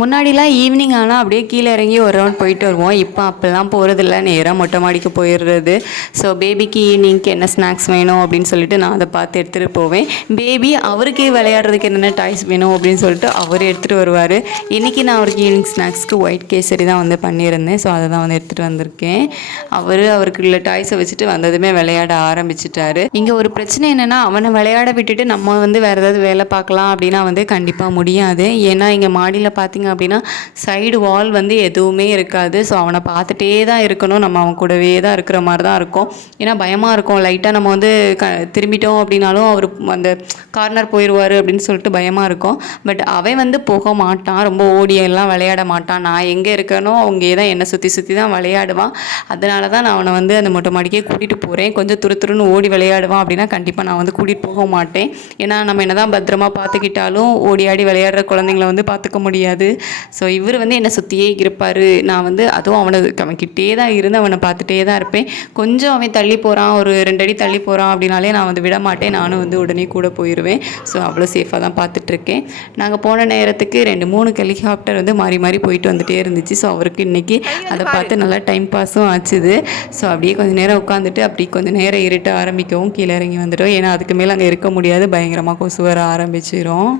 முன்னாடிலாம் ஈவினிங் ஆனால் அப்படியே கீழே இறங்கி ஒரு ரவுண்ட் போயிட்டு வருவோம். இப்போ அப்போல்லாம் போகிறதில்ல, நேராக மொட்டை மாடிக்கு போயிடுறது. ஸோ பேபிக்கு ஈவினிங்க்கு என்ன ஸ்நாக்ஸ் வேணும் அப்படின்னு சொல்லிட்டு நான் அதை பார்த்து எடுத்துகிட்டு போவேன். பேபி அவருக்கு விளையாடுறதுக்கு என்னென்ன டாய்ஸ் வேணும் அப்படின்னு சொல்லிட்டு அவர் எடுத்துகிட்டு வருவார். இன்றைக்கி நான் அவருக்கு ஈவினிங் ஸ்நாக்ஸ்க்கு ஒயிட் கேசரி தான் வந்து பண்ணியிருந்தேன். ஸோ அதை தான் வந்து எடுத்துகிட்டு வந்திருக்கேன். அவருக்கு உள்ள டாய்ஸை வச்சுட்டு வந்ததுமே விளையாட ஆரம்பிச்சிட்டாரு. இங்கே ஒரு பிரச்சனை என்னென்னா, அவனை விளையாட விட்டுட்டு நம்ம வந்து வேறு ஏதாவது வேலை பார்க்கலாம் அப்படின்னா வந்து கண்டிப்பாக முடியாது. ஏன்னா இங்கே மாடியில் பார்த்திங்க அப்படின்னா சைடு வால் வந்து எதுவுமே இருக்காது. ஸோ அவனை பார்த்துட்டே தான் இருக்கணும், நம்ம அவன் கூடவே தான் இருக்கிற மாதிரி தான் இருக்கும். ஏன்னா பயமாக இருக்கும், லைட்டாக நம்ம வந்து திரும்பிட்டோம் அப்படின்னாலும் அவர் அந்த கார்னர் போயிடுவார் அப்படின்னு சொல்லிட்டு பயமாக இருக்கும். பட் அவன் வந்து போக மாட்டான், ரொம்ப ஓடியெல்லாம் விளையாட மாட்டான். நான் எங்கே இருக்கனோ அங்கே தான் என்னை சுற்றி சுற்றி தான் விளையாடுவான். அதனால தான் நான் அவனை வந்து அந்த மொட்டை மாடிக்கே கூட்டிகிட்டு போகிறேன். கொஞ்சம் துருன்னு ஓடி விளையாடுவான் அப்படின்னா கண்டிப்பாக நான் வந்து கூட்டிகிட்டு போக மாட்டேன். ஏன்னா நம்ம என்ன தான் பத்திரமா பார்த்துக்கிட்டாலும் ஓடி ஆடி விளையாடுற குழந்தைங்கள வந்து பார்த்துக்க முடியாது. ஸோ இவர் வந்து என்னை சுற்றியே இருப்பார். நான் வந்து அதுவும் அவன்கிட்டே தான் இருந்து அவனை பார்த்துட்டே தான் இருப்பேன். கொஞ்சம் அவன் தள்ளி போகிறான், ஒரு 2 அடி தள்ளி போகிறான் அப்படின்னாலே நான் வந்து விட மாட்டேன். நானும் வந்து உடனே கூட போயிடுவேன். ஸோ அவ்வளோ சேஃபாக தான் பார்த்துட்ருக்கேன். நாங்கள் போன நேரத்துக்கு 2-3 ஹெலிகாப்டர் வந்து மாறி மாறி போயிட்டு வந்துகிட்டே இருந்துச்சு. ஸோ அவருக்கு இன்றைக்கி அதை பார்த்து நல்லா டைம் பாஸும் ஆச்சுது. ஸோ அப்படியே கொஞ்சம் நேரம் உட்காந்துட்டு அப்படி கொஞ்சம் நேரம் இருட்ட ஆரம்பிக்கவும் கீழே இறங்கி வந்துட்டோம். ஏன்னா அதுக்கு மேலே அங்கே இருக்க முடியாது, பயங்கரமாக கொசு வர ஆரம்பிச்சிடும்.